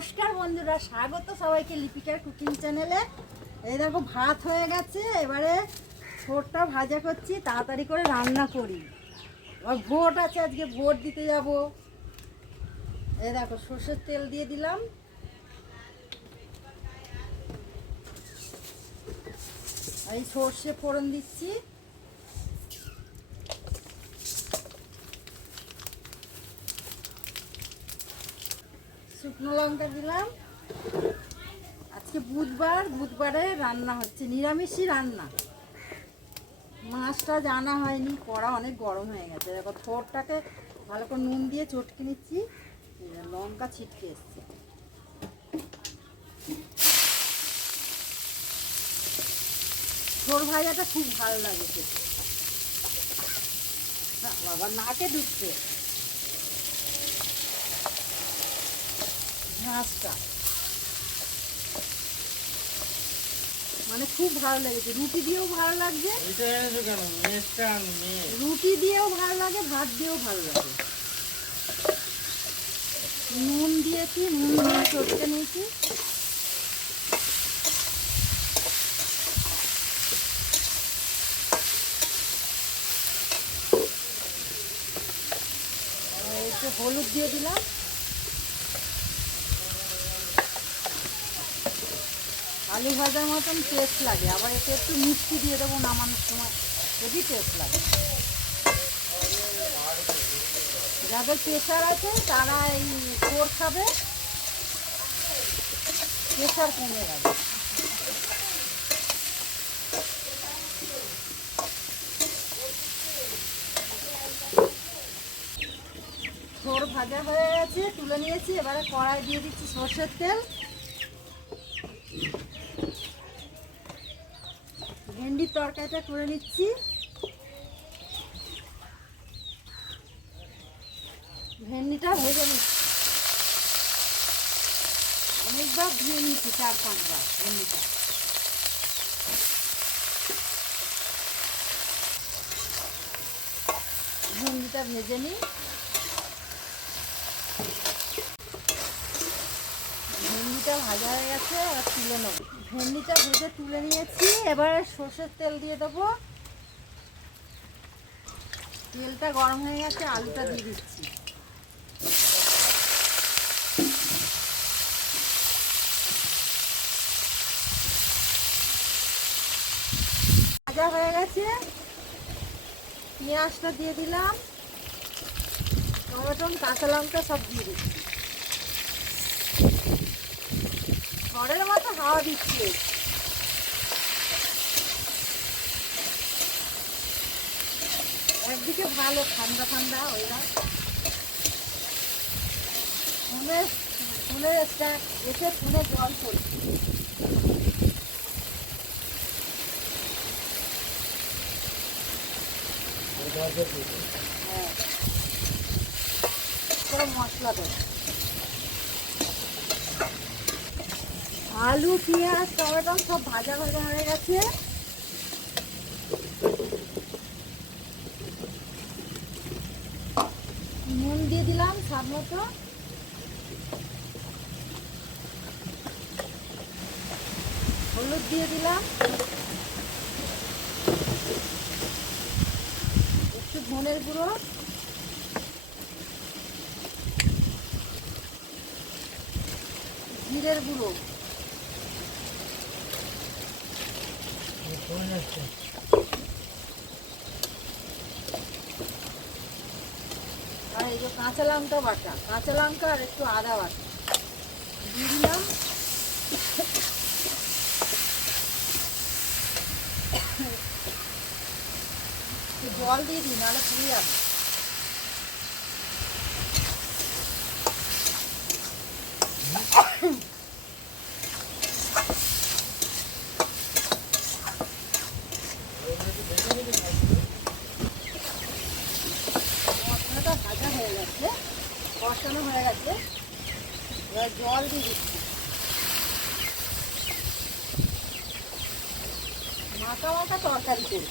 নমস্কার বন্ধুরা, স্বাগত সবাইকে লিপিকার কুকিং চ্যানেলে। এই দেখো ভাত হয়ে গেছে, এবারে ছোটটা ভাজা করছি, তাড়াতাড়ি করে রান্না করি। আর ভোট আছে, আজকে ভোট দিতে যাব। এই দেখো সর্ষের তেল দিয়ে দিলাম, এই সর্ষে ফোড়ন দিচ্ছি, শুকনো লঙ্কা দিলাম। আজকে বুধবারে রান্না হচ্ছে, নিরামিষই রান্না। মাছটা জানা হয়নি, কড়া অনেক গরম হয়ে গেছে। দেখো থোরটাকে ভালো করে নুন দিয়ে চটকে নিচ্ছি, লঙ্কা ছিটকে এসছে। থোর ভাজাটা খুব ভালো লাগে খেতে। বাবা নাকে ঢুকছে ঘাসটা, মানে খুব ভালো লেগেছে। রুটি দিয়েও ভালো লাগছে, রুটি দিয়েও ভালো লাগে, ভাত দিয়েও ভালো লাগে। নুন দিয়েছি, নুন দিয়ে চটকে নিয়েছি। একটু হলুদ দিয়ে দিলাম, আলু ভাজার মতন টেস্ট লাগে। আবার এতে একটু মিষ্টি দিয়ে দেবো নামানোর সময়, খুবই টেস্ট লাগে। যাদের প্রেশার আছে তারা এই থোর খাবে, প্রেশার কমে যাবে। থোর ভাজা হয়ে গেছে, তুলে নিয়েছি। এবারে কড়াই দিয়ে দিচ্ছি সর্ষের তেল। ভেন্ডির তরকারিটা করে নিচ্ছি। ভেন্ডিটা ভেজে নিচ্ছি, অনেকবার ধুয়ে নিচ্ছি, 4-5 বার ভেন্ডিটা। ভেন্ডিটা ভেজে নিই। ভেন্ডিটা ভাজা হয়ে গেছে, আর তুলে নেব। ভেন্ডিটা ভেজে তুলে নিয়েছি, এবারে সর্ষের তেল দিয়ে দেবো। তেলটা গরম হয়ে গেছে, আলুটা দিয়ে দিচ্ছি। ভাজা হয়ে গেছে, পেঁয়াজটা দিয়ে দিলাম, টমেটো কাঁচা লঙ্কা সব দিয়ে দিচ্ছি। ঘরের মতো হাওয়া দিচ্ছে, একদিকে ভালো ঠান্ডা ঠান্ডা ওয়েদার। ফুলের একটা এসে ফুলে জল পড়ছে। হ্যাঁ, করে মশলা দেবো। আলু পেঁয়াজ টমেটো সব ভাজা ভাজা হয়ে গেছে। নুন দিয়ে দিলাম স্বাদ মতো, হলুদ দিয়ে দিলাম, একটু ধনের গুঁড়ো, জিরের গুঁড়ো, আর এই যে কাঁচা লঙ্কা বাটা, কাঁচা লঙ্কা আর একটু আদা বাটা দিয়ে দিলাম। জল দিয়ে দিই, নাহলে পুড়ে যাবে। মশলাটা ভাজা হয়ে গেছে, কষানো হয়ে গেছে, এবার জল দিয়ে দিচ্ছি। মাখা মাখা তরকারি করি।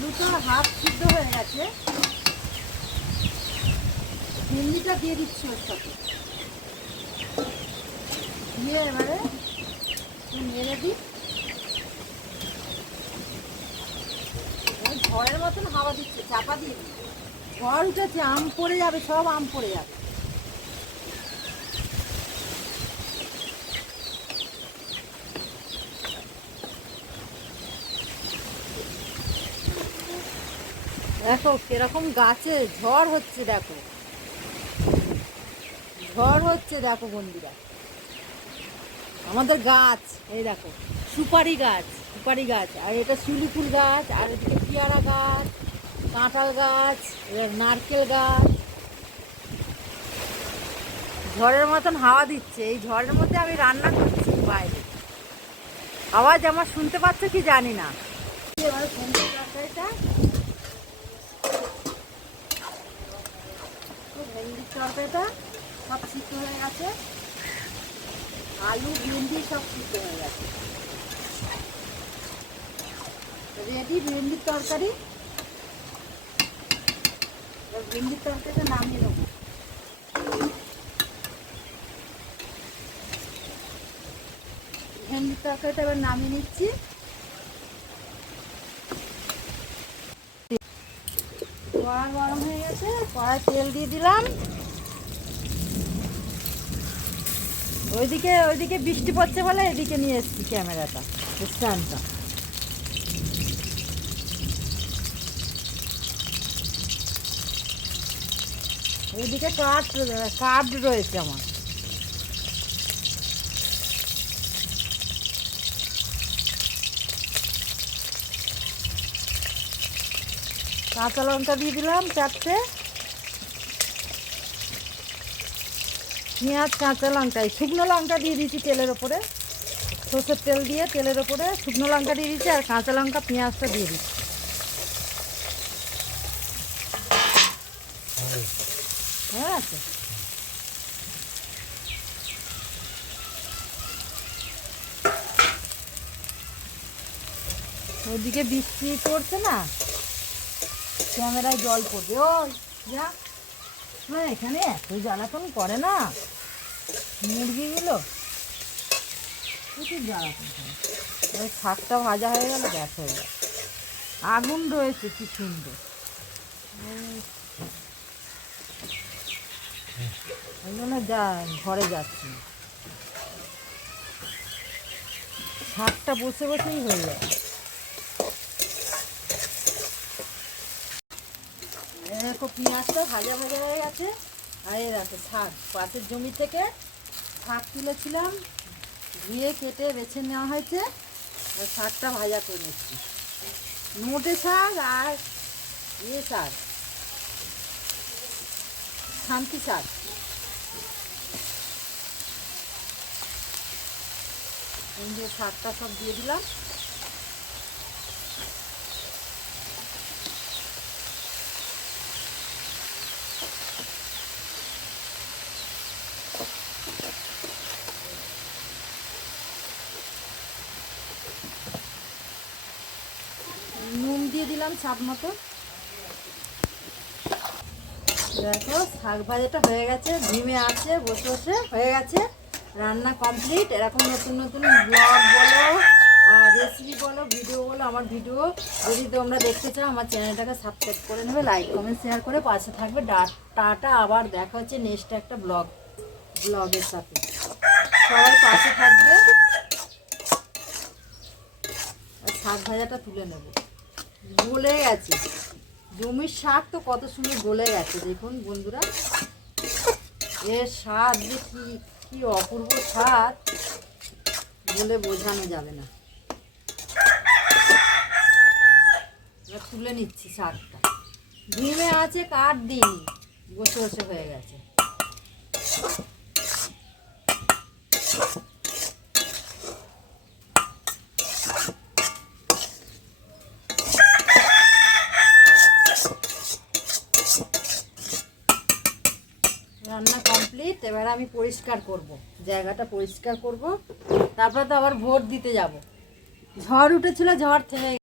আলুটা হাফ সিদ্ধ হয়ে গেছে, ভেন্ডিটা দিয়ে দিচ্ছি ওর সাথে, দিয়ে এবারে নেড়ে দিই। ঝড়ের মতন হাওয়া দিচ্ছে, চাপা দিয়ে দিই। ঝড় উঠেছে, আম পড়ে যাবে, সব আম পড়ে যাবে। দেখো কিরকম গাছে ঝড় হচ্ছে, দেখো ঝড় হচ্ছে, দেখো বন্ধুরা আমাদের গাছ, এই দেখো সুপারি গাছ, আর এটা শিউলি ফুল গাছ, আর এদিকে পেয়ারা গাছ, কাঁঠাল গাছ, নারকেল গাছ। ঝড়ের মতন হাওয়া দিচ্ছে, এই ঝড়ের মধ্যে আমি রান্না করছি বাইরে, আওয়াজ আমার শুনতে পাচ্ছ কি জানি না। এবার ভেন্ডির তরকারিটা, সব সিদ্ধ হয়ে গেছে, আলু ভেন্ডি সব সিদ্ধ হয়ে গেছে, রেডি ভেন্ডির তরকারি। ভেন্ডির তরকারিটা নামিয়ে নেবো। ভেন্ডির তরকারিটা এবার নামিয়ে নিচ্ছি। কড়া গরম হয়ে গেছে, কড়ায় তেল দিয়ে দিলাম। ওইদিকে বৃষ্টি পড়ছে বলে এদিকে নিয়ে এসেছি ক্যামেরাটা, স্ট্যান্ডটা। ওইদিকে কার্ড রয়েছে আমার। কাঁচা লঙ্কা দিয়ে দিলাম 4টে, পেঁয়াজ, কাঁচা লঙ্কা, শুকনো লঙ্কা দিয়ে দিয়েছি তেলের ওপরে, সরষের তেল দিয়ে তেলের ওপরে শুকনো লঙ্কা দিয়ে দিচ্ছি, আর কাঁচা লঙ্কা পেঁয়াজটা দিয়ে দিচ্ছি। হ্যাঁ আছে। ওইদিকে বৃষ্টি পড়ছে না, ক্যামেরায় জল পড়বে। ওই যা না, এখানে এত জ্বালাতন করে না মুরগিগুলো, প্রচুর জ্বালাতন করে। ওই শাকটা ভাজা হয়ে গেল, গ্যাস হয়ে গেল, আগুন রয়েছে কি সুন্দর। ওই জন্য ঘরে যাচ্ছি, শাকটা বসে বসেই হয়ে যায়। দেখো পেঁয়াজটা ভাজা হয়ে গেছে, আর এই দেখো শাক, পাশের জমি থেকে শাক তুলেছিলাম, ধুয়ে কেটে বেছে নেওয়া হয়েছে, আর শাকটা ভাজা করে নিচ্ছি। নোটে শাক আর শাক, শান্তি শাক। এই যে শাকটা সব দিয়ে দিলাম। নুন দিয়ে দিলাম স্বাদ মতো। দেখো শাক ভাজাটা হয়ে গেছে, ধিমে আছে বসে বসে হয়ে গেছে, রান্না কমপ্লিট। এরকম নতুন নতুন ব্লগ বলো আর রেসিপি বলো, ভিডিও বলো, আমার ভিডিও যদি তোমরা দেখতে চাও আমার চ্যানেলটাকে সাবস্ক্রাইব করে নেবে, লাইক কমেন্ট শেয়ার করে পাশে থাকবে। টাটা, আবার দেখা হচ্ছে নেক্সট একটা ব্লগের সাথে। সবাই পাশে থাকবে। আর শাক ভাজাটা তুলে নেব, গলে গেছে, জমির শাক তো কত সুন্দর গলে গেছে দেখুন বন্ধুরা। এর স্বাদ যে কি অপূর্ব স্বাদ বলে বোঝানো যাবে না। এবার তুলে নিচ্ছি শাকটা, ডিমে আছে, কাঠ দিই বসে বসে হয়ে গেছে। রান্না কমপ্লিট। এবার আমি পরিষ্কার করব, জায়গাটা পরিষ্কার করব, তারপরে তো আবার ভোট দিতে যাব। ঝড় উঠেছিল, ঝড় থেমে